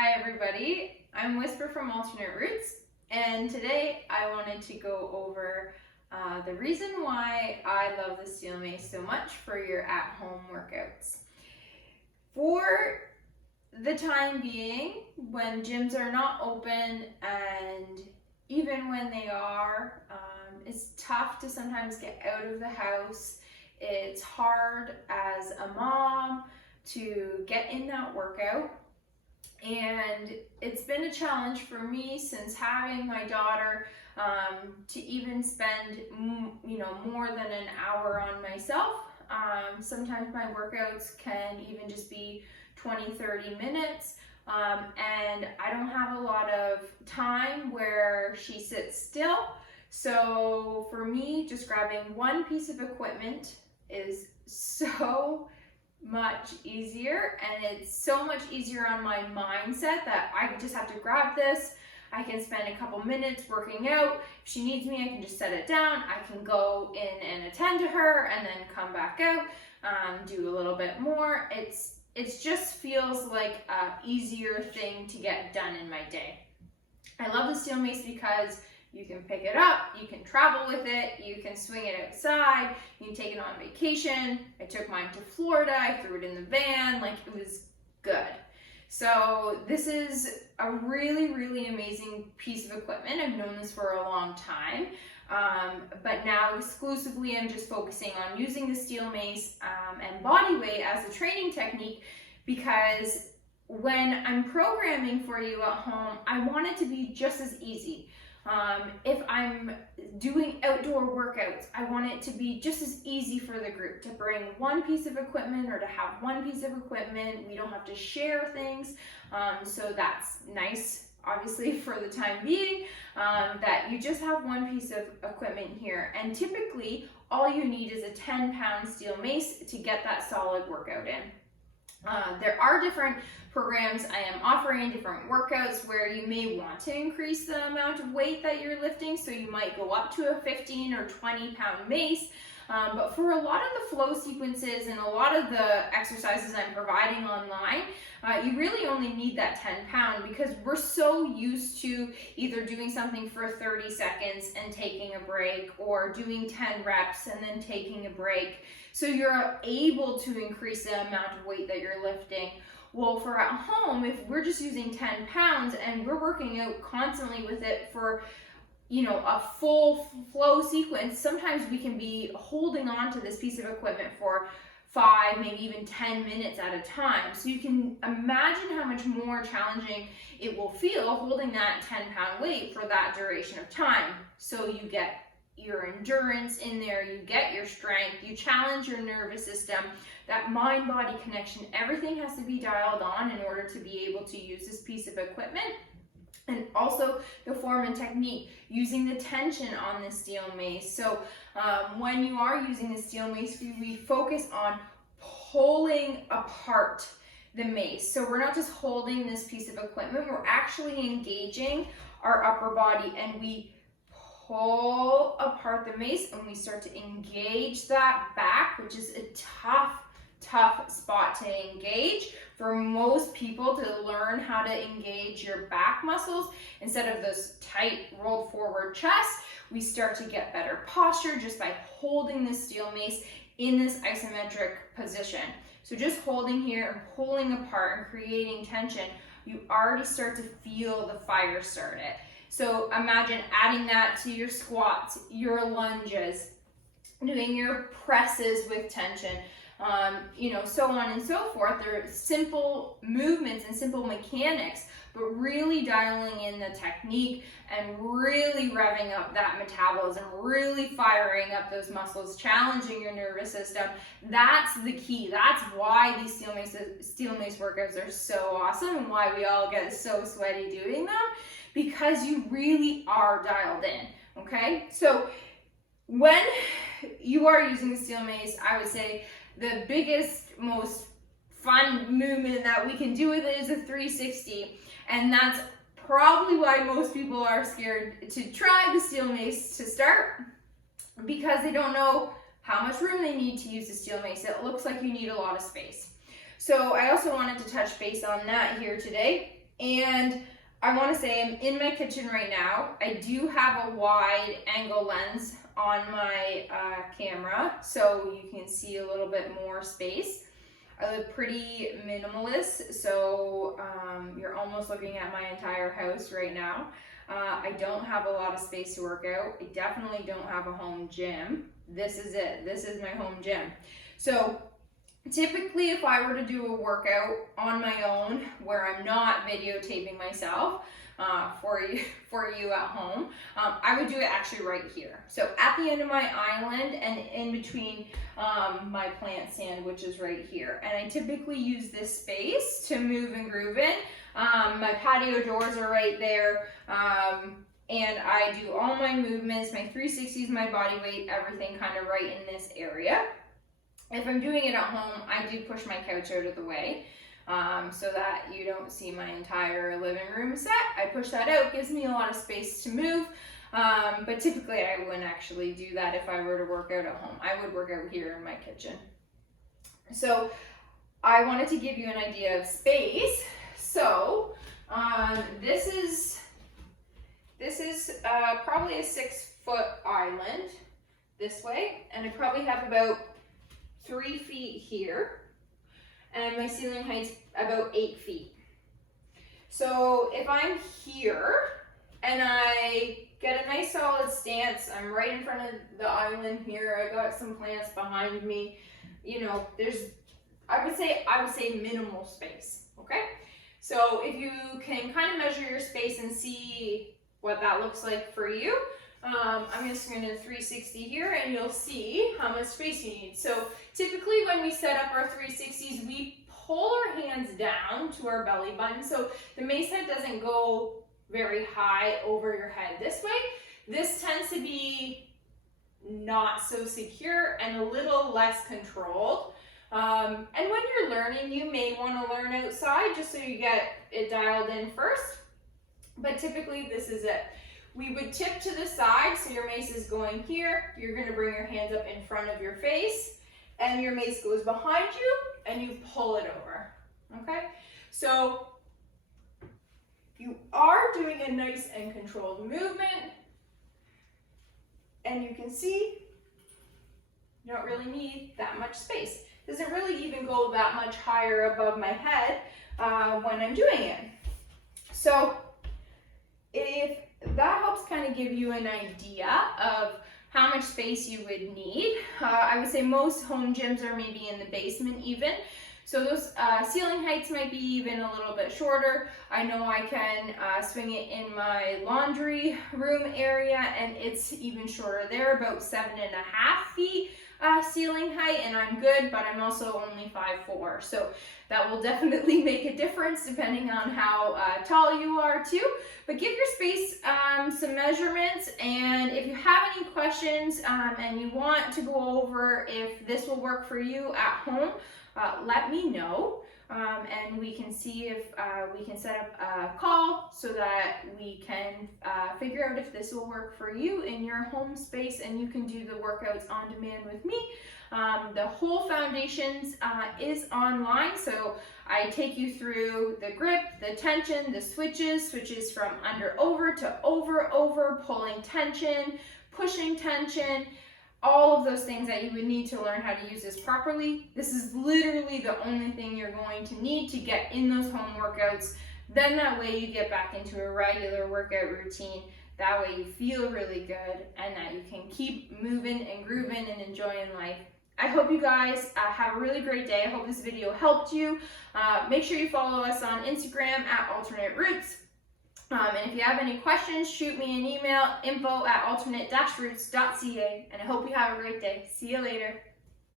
Hi everybody, I'm Whisper from Alternate Roots, and today I wanted to go over the reason why I love the Steel Mace so much for your at-home workouts. For the time being, when gyms are not open and even when they are, it's tough to sometimes get out of the house. It's hard as a mom to get in that workout. And it's been a challenge for me since having my daughter to even spend more than an hour on myself. Sometimes my workouts can even just be 20-30 minutes, and I don't have a lot of time where she sits still. So for me, just grabbing one piece of equipment is so much easier, and it's so much easier on my mindset that I just have to grab this. I can spend a couple minutes working out. If she needs me, I can just set it down. I can go in and attend to her and then come back out, do a little bit more. It just feels like an easier thing to get done in my day. I love the Steel Mace because you can pick it up, you can travel with it, you can swing it outside, you can take it on vacation. I took mine to Florida, I threw it in the van, it was good. So this is a really, really amazing piece of equipment. I've known this for a long time, but now exclusively I'm just focusing on using the Steel Mace and body weight as a training technique, because when I'm programming for you at home, I want it to be just as easy. If I'm doing outdoor workouts, I want it to be just as easy for the group to bring one piece of equipment or to have one piece of equipment. We don't have to share things, so that's nice, obviously, for the time being, that you just have one piece of equipment here. And typically, all you need is a 10-pound Steel Mace to get that solid workout in. There are different programs I am offering, different workouts where you may want to increase the amount of weight that you're lifting, so you might go up to a 15 or 20-pound mace. But for a lot of the flow sequences and a lot of the exercises I'm providing online, you really only need that 10-pound, because we're so used to either doing something for 30 seconds and taking a break, or doing 10 reps and then taking a break. So you're able to increase the amount of weight that you're lifting. Well, for at home, if we're just using 10 pounds and we're working out constantly with it for a full flow sequence, sometimes we can be holding on to this piece of equipment for 5, maybe even 10 minutes at a time. So you can imagine how much more challenging it will feel holding that 10-pound weight for that duration of time. So you get your endurance in there, you get your strength, you challenge your nervous system, that mind-body connection, everything has to be dialed on in order to be able to use this piece of equipment. And also the form and technique, using the tension on the Steel Mace. So when you are using the Steel Mace, we focus on pulling apart the mace. So we're not just holding this piece of equipment, we're actually engaging our upper body, and we pull apart the mace and we start to engage that back, which is a tough spot to engage for most people to learn how to engage your back muscles instead of those tight rolled forward chest. We start to get better posture just by holding this Steel Mace in this isometric position. So just holding here and pulling apart and creating tension, you already start to feel the fire start it. So imagine adding that to your squats, your lunges, doing your presses with tension, so on and so forth. They're simple movements and simple mechanics, but really dialing in the technique and really revving up that metabolism, really firing up those muscles, challenging your nervous system. That's the key. That's why these Steel Mace workouts are so awesome, and why we all get so sweaty doing them, because you really are dialed in, okay? So when you are using the Steel Mace, I would say the biggest, most fun movement that we can do with it is a 360. And that's probably why most people are scared to try the Steel Mace to start, because they don't know how much room they need to use the Steel Mace. It looks like you need a lot of space. So I also wanted to touch base on that here today. And I want to say I'm in my kitchen right now. I do have a wide angle lens on my camera, so you can see a little bit more space. I live pretty minimalist, so you're almost looking at my entire house right now. I don't have a lot of space to work out. I definitely don't have a home gym. This is it. This is my home gym. So typically if I were to do a workout on my own where I'm not videotaping myself for you at home, I would do it actually right here. So at the end of my island and in between my plant stand, which is right here. And I typically use this space to move and groove in. My patio doors are right there. And I do all my movements, my 360s, my body weight, everything kind of right in this area. If I'm doing it at home, I do push my couch out of the way so that you don't see my entire living room set. I push that out, gives me a lot of space to move, but typically I wouldn't actually do that if I were to work out at home. I would work out here in my kitchen. So I wanted to give you an idea of space. So this is probably a 6-foot island this way, and I probably have about 3 feet here, and my ceiling height's about 8 feet. So if I'm here and I get a nice solid stance, I'm right in front of the island here, I got some plants behind me, you know, I would say minimal space, okay? So if you can kind of measure your space and see what that looks like for you, I'm just going to 360 here and you'll see how much space you need. So typically when we set up our 360s, we pull our hands down to our belly button. So the mace head doesn't go very high over your head this way. This tends to be not so secure and a little less controlled. And when you're learning, you may want to learn outside just so you get it dialed in first. But typically this is it. We would tip to the side, so your mace is going here. You're going to bring your hands up in front of your face, and your mace goes behind you, and you pull it over, okay? So you are doing a nice and controlled movement, and you can see you don't really need that much space. Doesn't really even go that much higher above my head when I'm doing it. So if that helps kind of give you an idea of how much space you would need. I would say most home gyms are maybe in the basement even. So those ceiling heights might be even a little bit shorter. I know I can swing it in my laundry room area and it's even shorter there, about 7.5 feet ceiling height, and I'm good, but I'm also only 5'4", so that will definitely make a difference depending on how tall you are too. But give your space some measurements, and if you have any questions and you want to go over if this will work for you at home, let me know. And we can see if we can set up a call so that we can figure out if this will work for you in your home space and you can do the workouts on demand with me. The whole foundations is online, so I take you through the grip, the tension, the switches from under over to over, pulling tension, pushing tension, all of those things that you would need to learn how to use this properly. This is literally the only thing you're going to need to get in those home workouts. Then that way you get back into a regular workout routine. That way you feel really good and that you can keep moving and grooving and enjoying life. I hope you guys have a really great day. I hope this video helped you. Make sure you follow us on Instagram at Alternate Roots. And if you have any questions, shoot me an email, info@alternate-roots.ca. And I hope you have a great day. See you later.